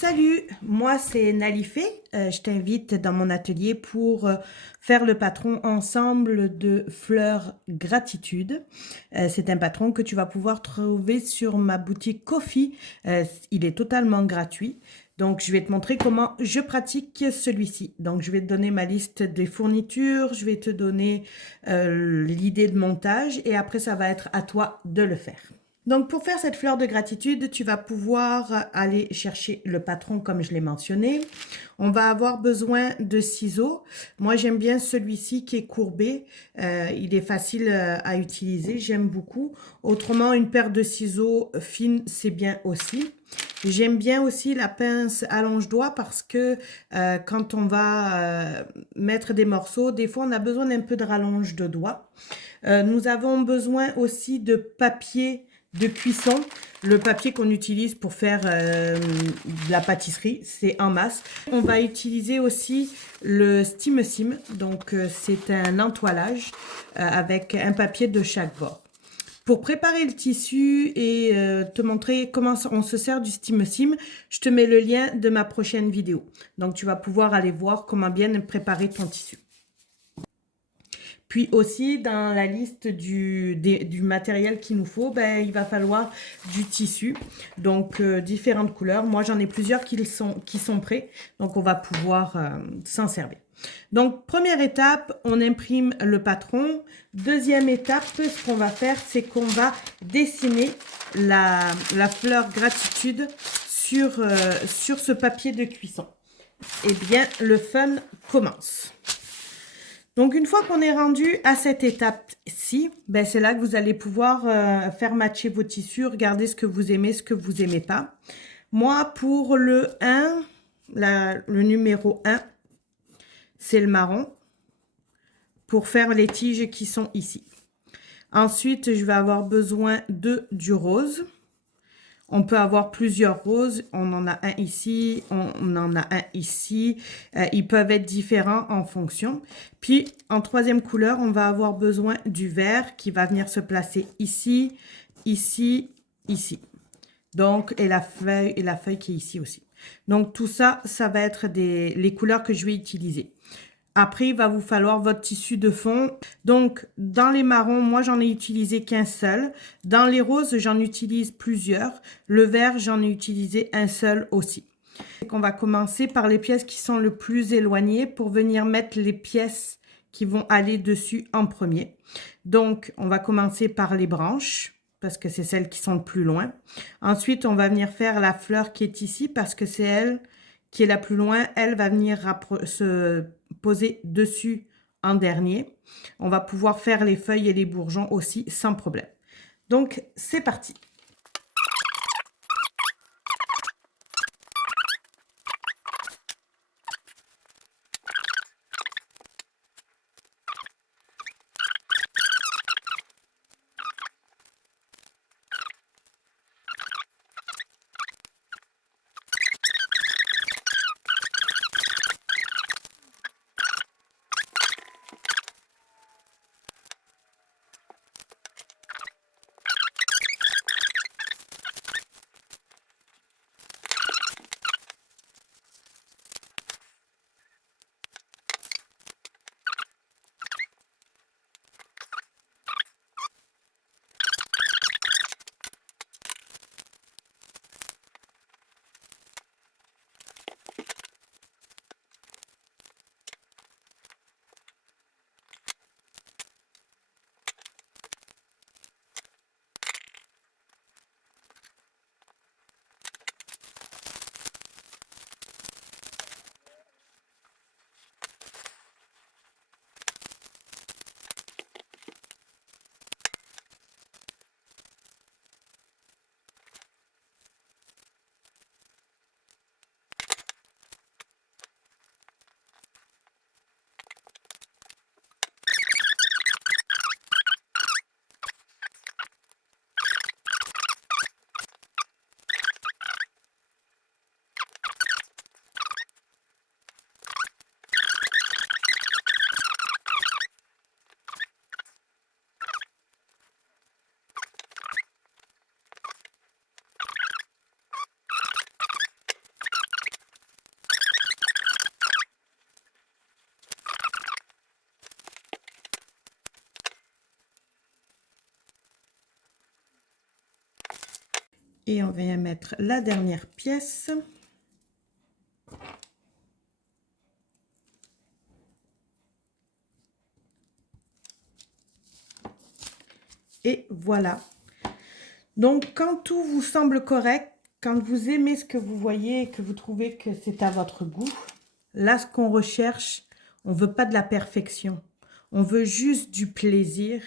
Salut, moi c'est Nalifé. Je t'invite dans mon atelier pour faire le patron ensemble de fleurs gratitude. C'est un patron que tu vas pouvoir trouver sur ma boutique Ko-fi. Il est totalement gratuit. Donc je vais te montrer comment je pratique celui-ci. Donc je vais te donner ma liste des fournitures, je vais te donner l'idée de montage et après ça va être à toi de le faire. Donc, pour faire cette fleur de gratitude, tu vas pouvoir aller chercher le patron comme je l'ai mentionné. On va avoir besoin de ciseaux. Moi, j'aime bien celui-ci qui est courbé. Il est facile à utiliser. J'aime beaucoup. Autrement, une paire de ciseaux fines, c'est bien aussi. J'aime bien aussi la pince allonge-doigt parce que quand on va mettre des morceaux, des fois, on a besoin d'un peu de rallonge de doigt. Nous avons besoin aussi de papier de cuisson. Le papier qu'on utilise pour faire de la pâtisserie, c'est en masse. On va utiliser aussi le Steam Sim, donc c'est un entoilage avec un papier de chaque bord. Pour préparer le tissu et te montrer comment on se sert du Steam Sim, je te mets le lien de ma prochaine vidéo. Donc tu vas pouvoir aller voir comment bien préparer ton tissu. Puis aussi, dans la liste du matériel qu'il nous faut, ben, il va falloir du tissu. Donc, différentes couleurs. Moi, j'en ai plusieurs qui sont prêts. Donc, on va pouvoir s'en servir. Donc, première étape, on imprime le patron. Deuxième étape, ce qu'on va faire, c'est qu'on va dessiner la fleur gratitude sur ce papier de cuisson. Eh bien, le fun commence. Donc, une fois qu'on est rendu à cette étape-ci, ben, c'est là que vous allez pouvoir faire matcher vos tissus, regarder ce que vous aimez, ce que vous n'aimez pas. Moi, pour le 1, le numéro 1, c'est le marron pour faire les tiges qui sont ici. Ensuite, je vais avoir besoin du rose. On peut avoir plusieurs roses. On en a un ici, on en a un ici. Ils peuvent être différents en fonction. Puis, en troisième couleur, on va avoir besoin du vert qui va venir se placer ici, ici, ici. Donc, et la feuille qui est ici aussi. Donc, tout ça, ça va être les couleurs que je vais utiliser. Après, il va vous falloir votre tissu de fond. Donc, dans les marrons, moi, j'en ai utilisé qu'un seul. Dans les roses, j'en utilise plusieurs. Le vert, j'en ai utilisé un seul aussi. On va commencer par les pièces qui sont le plus éloignées pour venir mettre les pièces qui vont aller dessus en premier. Donc, on va commencer par les branches parce que c'est celles qui sont le plus loin. Ensuite, on va venir faire la fleur qui est ici parce que c'est elle qui est la plus loin. Elle va venir se poser dessus en dernier. On va pouvoir faire les feuilles et les bourgeons aussi sans problème. Donc, c'est parti. Et on vient mettre la dernière pièce. Et voilà. Donc, quand tout vous semble correct, quand vous aimez ce que vous voyez et que vous trouvez que c'est à votre goût, là, ce qu'on recherche, on ne veut pas de la perfection. On veut juste du plaisir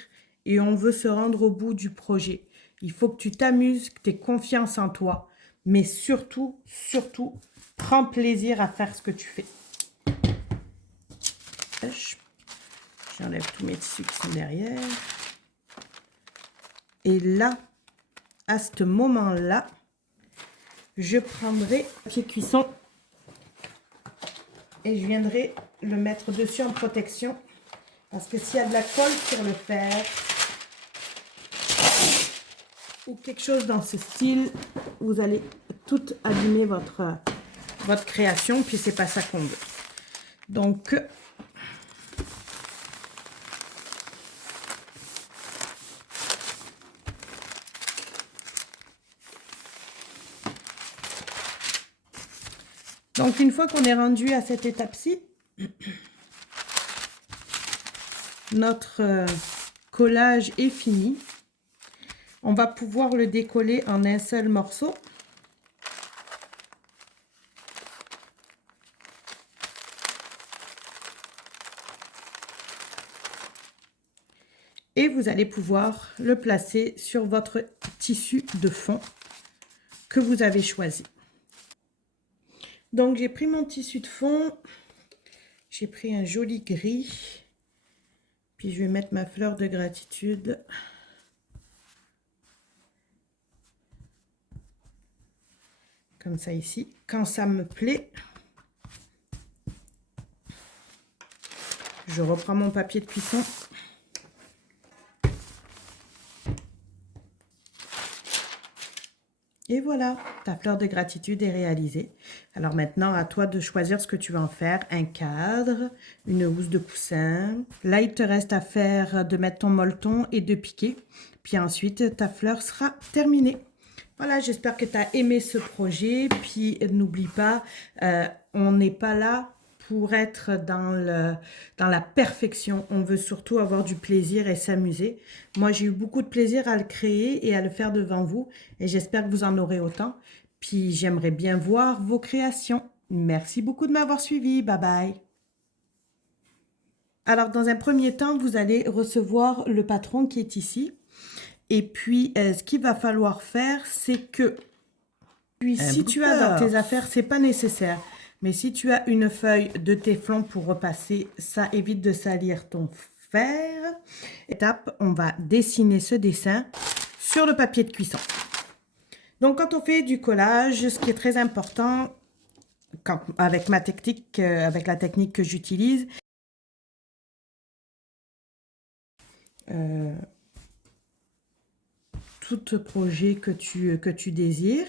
et on veut se rendre au bout du projet. Il faut que tu t'amuses, que tu aies confiance en toi, mais surtout, surtout, prends plaisir à faire ce que tu fais. J'enlève tous mes tissus qui sont derrière. Et là, à ce moment-là, je prendrai le papier cuisson et je viendrai le mettre dessus en protection. Parce que s'il y a de la colle sur le fer ou quelque chose dans ce style, vous allez tout abîmer votre création, puis c'est pas ça qu'on veut. Donc, une fois qu'on est rendu à cette étape-ci, notre collage est fini. On va pouvoir le décoller en un seul morceau. Et vous allez pouvoir le placer sur votre tissu de fond que vous avez choisi. Donc, j'ai pris mon tissu de fond. J'ai pris un joli gris. Puis, je vais mettre ma fleur de gratitude. Comme ça ici. Quand ça me plaît, je reprends mon papier de cuisson. Et voilà, ta fleur de gratitude est réalisée. Alors maintenant, à toi de choisir ce que tu veux en faire. Un cadre, une housse de coussin. Là, il te reste à faire de mettre ton molleton et de piquer. Puis ensuite, ta fleur sera terminée. Voilà, j'espère que tu as aimé ce projet. Puis n'oublie pas, on n'est pas là pour être dans la perfection. On veut surtout avoir du plaisir et s'amuser. Moi, j'ai eu beaucoup de plaisir à le créer et à le faire devant vous. Et j'espère que vous en aurez autant. Puis, j'aimerais bien voir vos créations. Merci beaucoup de m'avoir suivi. Bye bye. Alors, dans un premier temps, vous allez recevoir le patron qui est ici. Et puis, ce qu'il va falloir faire, c'est que... Puis, si tu as dans tes affaires, c'est pas nécessaire. Mais si tu as une feuille de téflon pour repasser, ça évite de salir ton fer. Étape, on va dessiner ce dessin sur le papier de cuisson. Donc, quand on fait du collage, ce qui est très important, avec ma technique, avec la technique que j'utilise, tout projet que tu désires,